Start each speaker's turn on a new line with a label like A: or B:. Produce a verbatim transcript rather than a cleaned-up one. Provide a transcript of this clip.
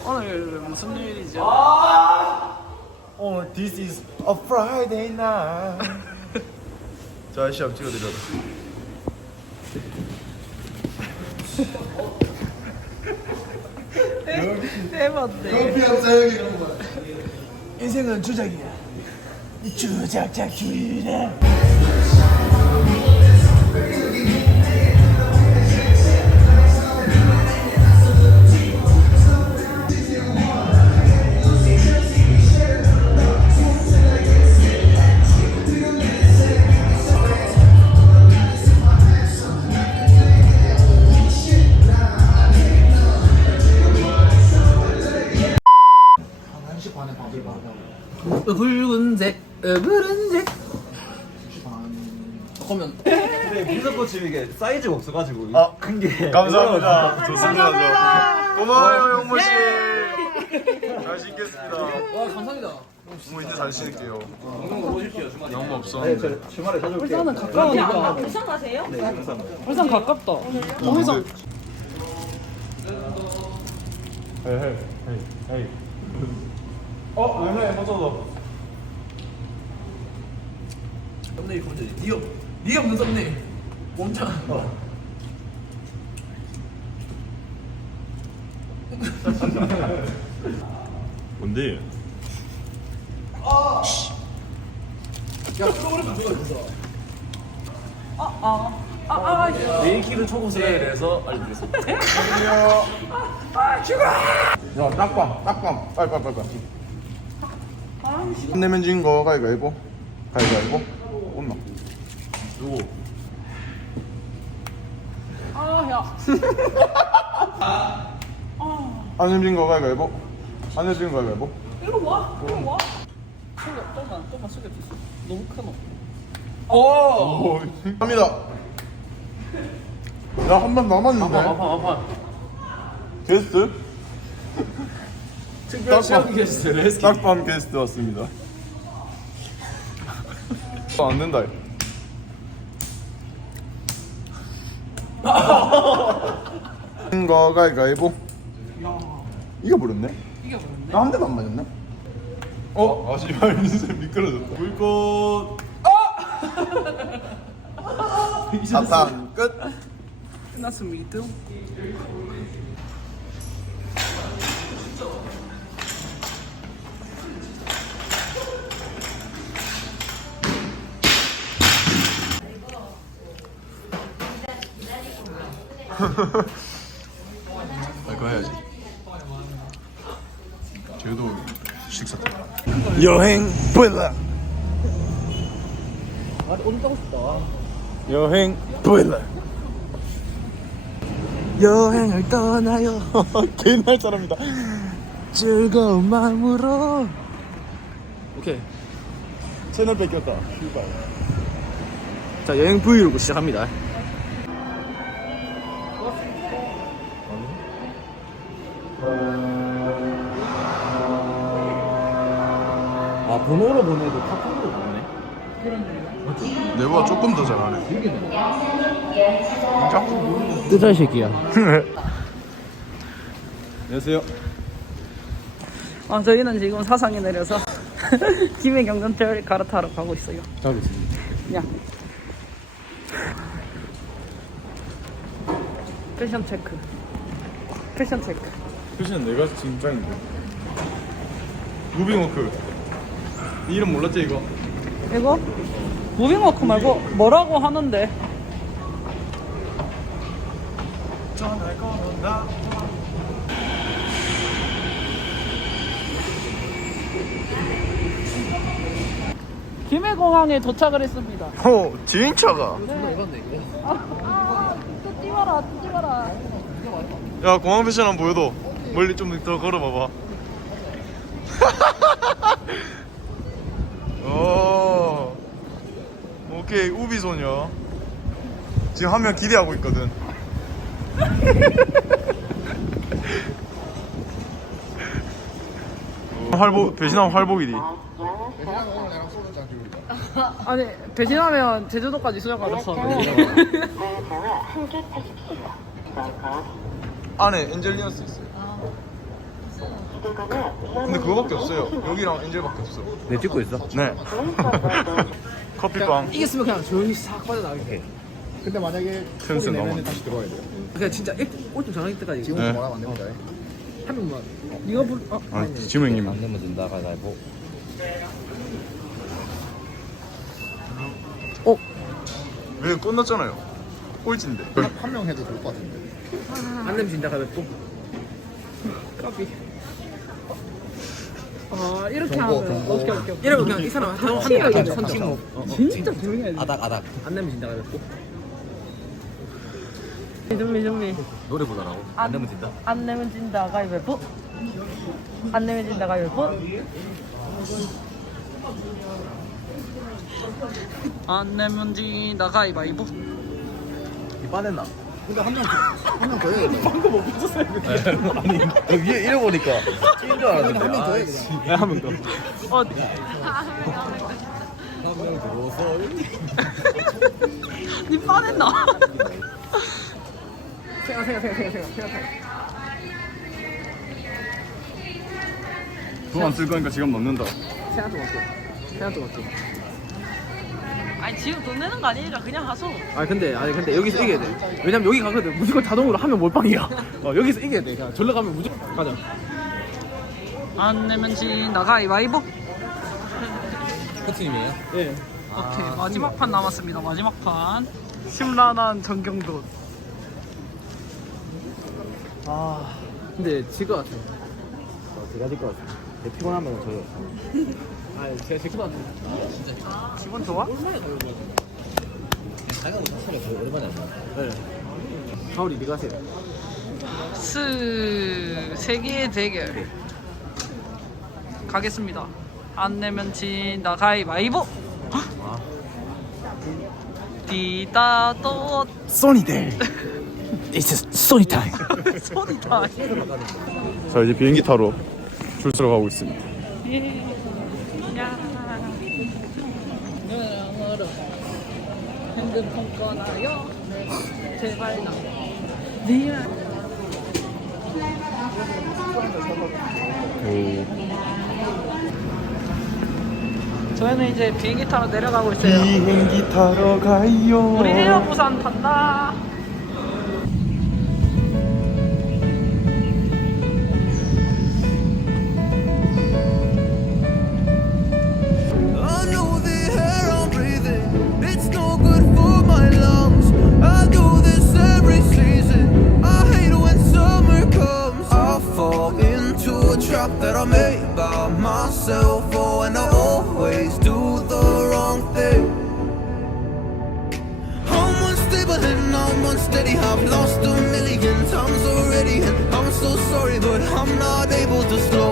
A: 오늘 무슨 요일이죠?
B: Oh, this is a Friday night. 자, 시합 찍어드려라.
A: 대박네.
B: 커피하고 사용이 이런 거. 인생은 주작이야. 주작작 주의래.
A: 붉은색, 푸른색. 그러면
C: 근데 무조건 지금 이게 사이즈가 없어가지고
B: 아,
C: 큰 게.
B: 감사합니다. 좋습니다. 고마워요, 영모 씨. 잘 신겠습니다.
A: 와 감사합니다.
B: 뭐 이제 잘 신을게요. 영모
C: 네,
B: 없었는데.
C: 저 주말에 사줄게요.
A: 울산은 가까우니까.
D: 부산 가세요?
C: 네, 감사합니다.
A: 울산 가깝다.
B: 울산.
E: 헤이 헤이 헤이 헤이 어? 왜해 맞아서
A: 썸네일 보면 되지. 니가 니가 무슨 썸네일? 멈춰.
E: 뭔데?
A: 야 프로그램 누가 있어? 아아아아 네이키드 초고생에서 알려드렸습니다.
B: 야, 딱밤, 딱밤. 빨리, 빨리, 빨리, 빨리. 안 내면 진 거 가위가위보. 가위가위보. 온나.
E: 누구?
A: 아야.
B: 안 내면 진 거 가위가위보. 안 내면 진 거 가위가위보.
A: 이리 와. 이리 와. 숙여, 좀만 좀만 숙여 주세요. 너무 크노. 오.
B: 오, 갑니다. 야, 한 번 남았는데.
A: 아파 아파.
B: 게스트?
A: 특별 시험 게스트 레스키.
B: 딱밤 게스트 왔습니다. 어, 안 된다. 거 가위가위보. 이겨버렸네.
A: 이겨버렸네.
B: 나 한 대도 안 맞았나? 어? 아, 씨발, 인생 미끄러졌다. 물꽃. 사탕 끝.
A: 끝났습니다.
B: 이거 해야지. 쟤도 식사 때. 여행 보일라.
A: 아 오늘 가고 싶다.
B: 여행 보일라. 여행을 떠나요. 개날 사람이다. 즐거운 마음으로.
A: 오케이.
B: 채널 뺏겼다. 씨발.
A: 자 여행 브이로그 시작합니다.
C: 아, 번호로 보내도 카톡으로 보내?
B: 내보다 조금 더 잘하네. 진짜?
A: 뜨자 이 새끼야.
B: 안녕하세요.
F: 어, 저희는 지금 사상에 내려서 김해 경전철 갈아타러 가고 있어요.
B: 가고 있습니다.
F: 그냥 패션 체크. 패션 체크.
B: 표시는 내가 지금 짱인데. 무빙워크. 이 이름 몰랐지 이거?
F: 이거 무빙워크 말고 뭐라고 하는데?
B: 전화 걸어나.
F: 김해공항에 도착을 했습니다.
B: 어, 지인차가.
F: 아, 또 찍어라, 또 찍어라.
B: 야, 공항 패션 한번 보여도. 멀리 좀 더 걸어봐봐. 오, 오케이, 우비 소녀. 지금 한 명 기대하고 있거든. 활복, 배신하면 활복이디.
F: 아니, 배신하면 제주도까지 수영 가졌어.
B: 안에 엔젤리너스 있어요. 근데 그거밖에 없어요. 여기랑 엔젤밖에 없어.
C: 내 찍고 있어?
B: 네. 커피빵.
C: 이겼으면 그냥 조용히 싹 빠져나가게 해. 근데 만약에
B: 센스 너무.
C: 다시 들어와야 돼요. 그냥 진짜 꼴등 정할 때까지 지금
B: 네.
C: 뭐라면 안 됩니다. 한 명만.
F: 네가 불 어.
B: 아, 지금 형님.
C: 안 되면 진다 가고.
B: 어? 왜 끝났잖아요. 꼴찌인데.
C: 한 명 해도 될 것 같은데. 안 되면 진다 가고.
F: 까비. 아 이렇게 하면 오케이 오케이 오케이.
C: 이러면 그냥 이 사람 한
F: 피해야
C: 명
F: 돼.
C: 선정.
F: 진짜 조용히 해야 돼.
C: 아닥 아닥. 안 되면 진다 가고.
F: 준비 준비.
C: 노래 부르라고. 안 되면 진다.
F: 안 내면 진다 가위바위보. 안 내면 진다 가위바위보. 안 내면 진다 가위바위보.
C: 이 빠냈나? 근데 한 명, 한 명 더 해야 돼. 방금 못 붙였어요. 아니, 위에 잃어보니까 찐인 줄 알았는데. 한 명 더 해야 돼. 한 명 더.
F: 어.
C: 한 명 들어서.
F: 니 빠냈나?
C: 생각, 생각, 생각, 생각, 생각, 생각.
B: 돈 안 쓸 거니까 지금 넣는다.
C: 생각 좀 할게. 생각 좀 할게.
F: 아니 지금 돈 내는 거 아니니까 그냥 하소.
C: 아니 근데 아니 근데 여기서 이겨야 돼. 왜냐면 여기 가거든 무조건 자동으로 하면 몰빵이야. 어 여기서 이겨야 돼. 그냥 절로 가면 무조건 가자.
F: 안 내면 진다 가위바위보.
C: 코치님이에요? 네.
F: 오케이 마지막 판 남았습니다. 마지막 판. 심란한 정경돈.
C: 아 근데 질 것 같아. 어 제가 질 것 같아. 내 피곤하면 저요. 아 제가 질 것 같아. 진짜.
F: 기분 좋아?
C: 얼마나 가요? 자기가 못 사면 거의 오랜만에 안 나. 네. 가오리 네가 하세요.
F: 스 세계의 대결 가겠습니다. 안 내면 진다 가위바위보. 디다도
C: 소니들. It's 소니 타임.
F: 소리다.
B: 자, 이제 비행기 타러 줄 서러 가고 있습니다.
F: 야. 너랑으로 핸드폰 꺼놔요. 제발 나. 미안. 저희는 이제 비행기 타러 내려가고 있어요.
B: 비행기 타러 가요.
F: 우리 에어 부산 탄다.
D: I know the air I'm breathing, it's no good for my lungs. I do this every season, I hate when summer comes. I fall into a trap that I made by myself. Oh, and I always do the wrong thing. I'm unstable and I'm unsteady, I've lost a million times already, and I'm so sorry, but I'm not able to slow